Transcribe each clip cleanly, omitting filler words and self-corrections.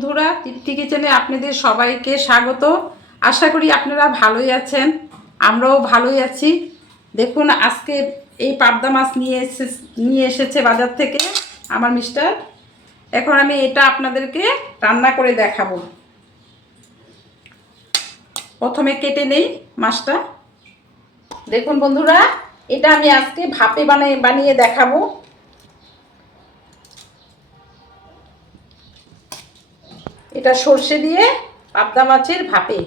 বন্ধুরা, তৃপ্তি কিচেনে আপনাদের সবাইকে স্বাগত। আশা করি আপনারা ভালোই আছেন, আমরাও ভালোই আছি। দেখুন, আজকে এই পাবদা মাছ নিয়ে এসেছে বাজার থেকে আমার মিস্টার। এখন আমি এটা আপনাদেরকে রান্না করে দেখাবো। প্রথমে কেটে নেই মাছটা। দেখুন বন্ধুরা, এটা আমি আজকে ভাপে বানিয়ে দেখাবো। এটা সর্ষে দিয়ে পাবদা মাছের ভাপে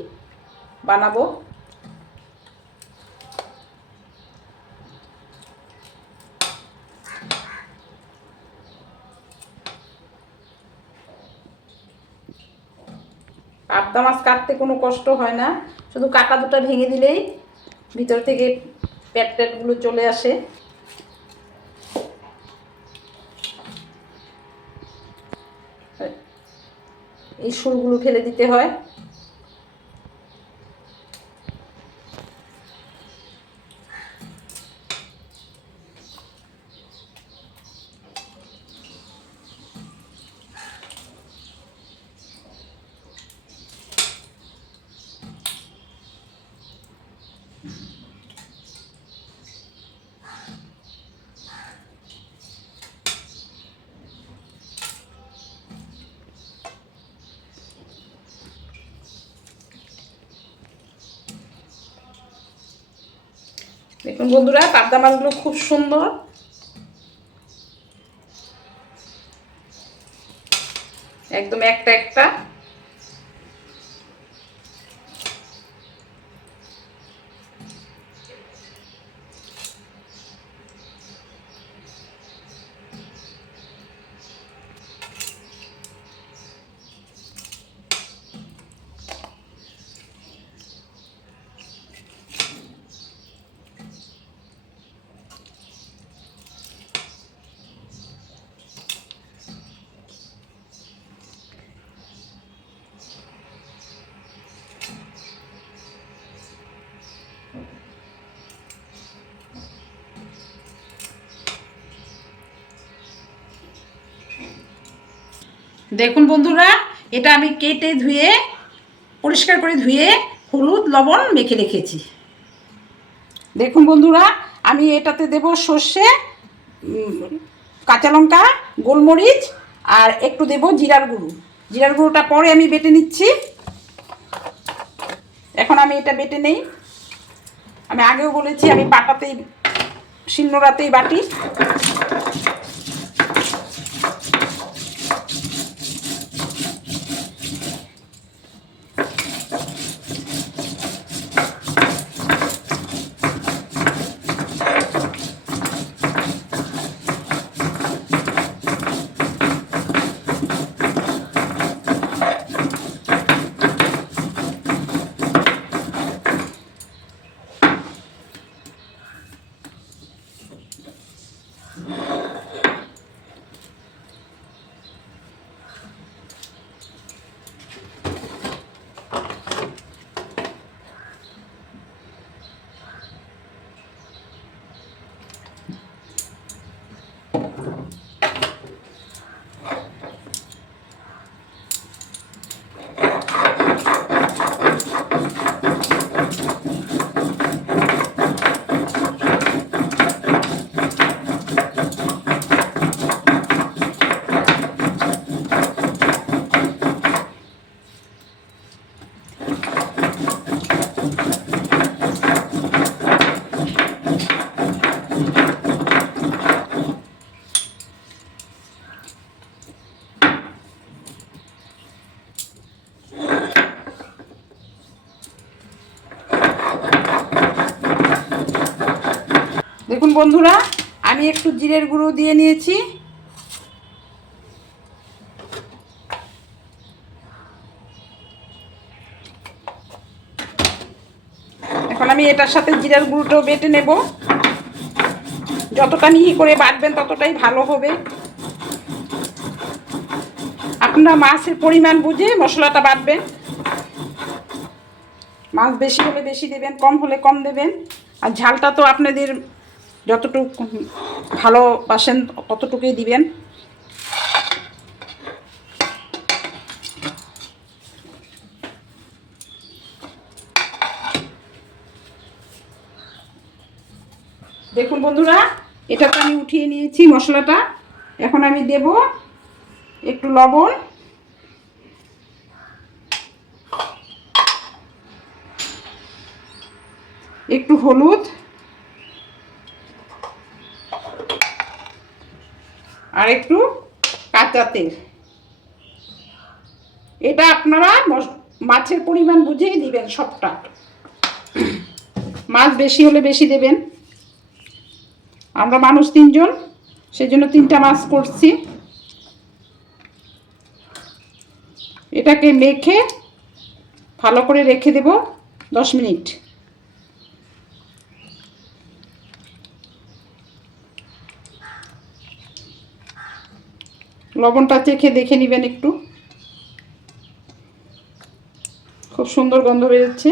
বানাবো। পাবদা মাছ কাটতে কোনো কষ্ট হয় না, শুধু কাটা দুটো ভেঙে দিলেই ভিতর থেকে পেটগুলো চলে আসে। এই সুরগুলো ফেলে দিতে হয়। দেখুন বন্ধুরা, পাবদা মাছগুলো খুব সুন্দর, একদম একটা একটা। দেখুন বন্ধুরা, এটা আমি কেটে ধুয়ে পরিষ্কার করে ধুয়ে হলুদ লবণ মেখে রেখেছি। দেখুন বন্ধুরা, আমি এটাতে দেব সর্ষে, কাঁচা লঙ্কা, গোলমরিচ আর একটু দেব জিরার গুঁড়ো। জিরার গুঁড়োটা পরে আমি বেটে নিচ্ছি। এখন আমি এটা বেটে নেই। আমি আগেও বলেছি আমি পাটাতেই শিলনোড়াতেই বাটি। দেখুন বন্ধুরা, আমি একটু জিরের গুঁড়ো দিয়ে নিয়েছি। এখন আমি এটার সাথে জিরার গুঁড়োটাও বেটে নেব। যতটা মিহি করে বাটবেন ততটাই ভালো হবে। আপনারা মাছের পরিমাণ বুঝে মশলাটা বাটবেন। মাছ বেশি হলে বেশি দেবেন, কম হলে কম দেবেন। আর ঝালটা তো আপনাদের যতটুকু ভালোবাসেন ততটুকুই দিবেন। দেখুন বন্ধুরা, এটা তো আমি উঠিয়ে নিয়েছি মশলাটা। এখন আমি দেব একটু লবণ, একটু হলুদ, আর একটু কাঁচা তেল। এটা আপনারা মাছের পরিমাণ বুঝেই দিবেন সবটা। মাছ বেশি হলে বেশি দেবেন। আমরা মানুষ 3 জন, সেই জন্য 3টা মাছ করছি। এটাকে মেখে ভালো করে রেখে দেব 10 মিনিট। লবণটা চেখে দেখে নেবেন একটু। খুব সুন্দর গন্ধ বেরোচ্ছে।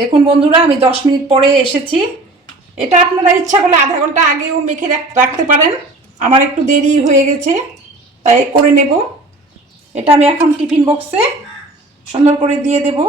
দেখুন বন্ধুরা, আমি 10 মিনিট পরে এসেছি। এটা আপনারা ইচ্ছা করলে আধা ঘন্টা আগেও মেখে রাখতে পারেন। আমার একটু দেরি হয়ে গেছে, তাই করে নেব। এটা আমি এখন টিফিন বক্সে সুন্দর করে দিয়ে দেব।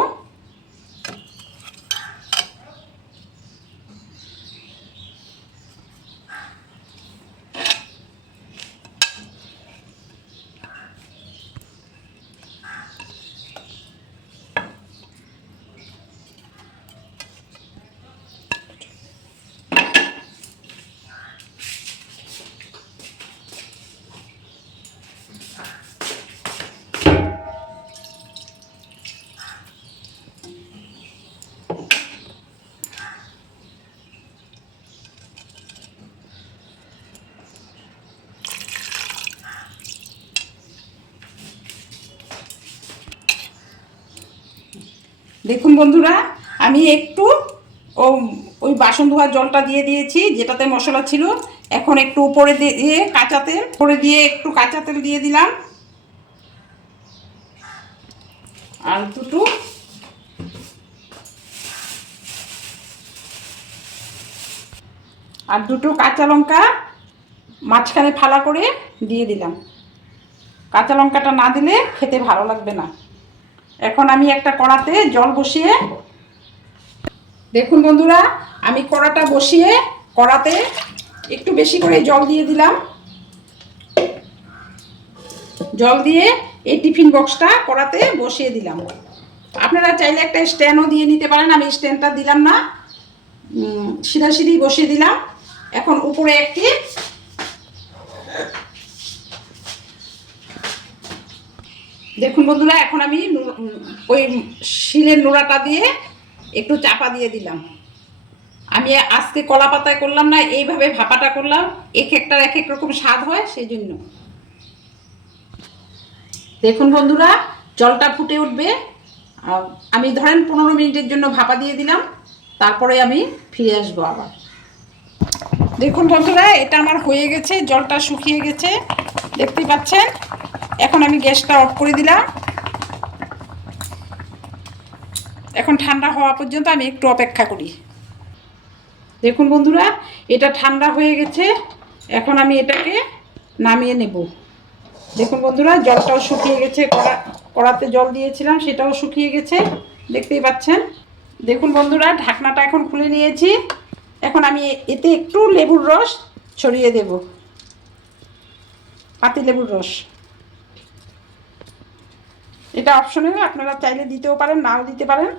দেখুন বন্ধুরা, আমি একটু ওই বাসন ধোয়ার জলটা দিয়ে দিয়েছি যেটাতে মশলা ছিল। এখন একটু উপরে দিয়ে কাঁচা তেল একটু কাঁচা তেল দিয়ে দিলাম। আর দুটো কাঁচা লঙ্কা মাঝখানে ফালা করে দিয়ে দিলাম। কাঁচা লঙ্কাটা না দিলে খেতে ভালো লাগবে না। এখন আমি একটা কড়াতে জল বসিয়ে, দেখুন বন্ধুরা, আমি কড়াটা বসিয়ে কড়াতে একটু বেশি করে জল দিয়ে দিলাম। জল দিয়ে এই টিফিন বক্সটা কড়াতে বসিয়ে দিলাম। আপনারা চাইলে একটা স্ট্যান্ডও দিয়ে নিতে পারেন, আমি স্ট্যান্ডটা দিলাম না, সিধা বসিয়ে দিলাম। এখন উপরে একটি দেখুন বন্ধুরা, এখন আমি ওই শিলের নোড়াটা দিয়ে একটু চাপা দিয়ে দিলাম। আমি আজকে কলা পাতায় করলাম না, এইভাবে ভাপাটা করলাম। এক একটার এক এক রকম স্বাদ হয়, সেই জন্য। দেখুন বন্ধুরা, জলটা ফুটে উঠবে। আমি ধরেন 15 মিনিটের জন্য ভাপা দিয়ে দিলাম, তারপরে আমি ফিরে আসবো আবার। দেখুন বন্ধুরা, এটা আমার হয়ে গেছে, জলটা শুকিয়ে গেছে, দেখতেই পাচ্ছেন। এখন আমি গ্যাসটা অফ করে দিলাম। এখন ঠান্ডা হওয়া পর্যন্ত আমি একটু অপেক্ষা করি। দেখুন বন্ধুরা, এটা ঠান্ডা হয়ে গেছে। এখন আমি এটাকে নামিয়ে নেব। দেখুন বন্ধুরা, জলটাও শুকিয়ে গেছে। কড়াতে জল দিয়েছিলাম, সেটাও শুকিয়ে গেছে, দেখতেই পাচ্ছেন। দেখুন বন্ধুরা, ঢাকনাটা এখন খুলে নিয়েছি। এখন আমি এতে একটু লেবুর রস ছড়িয়ে দেব, পাতি লেবুর রস। এটা অপশনাল, আপনারা চাইলে দিতেও পারেন, নাও দিতে পারেন।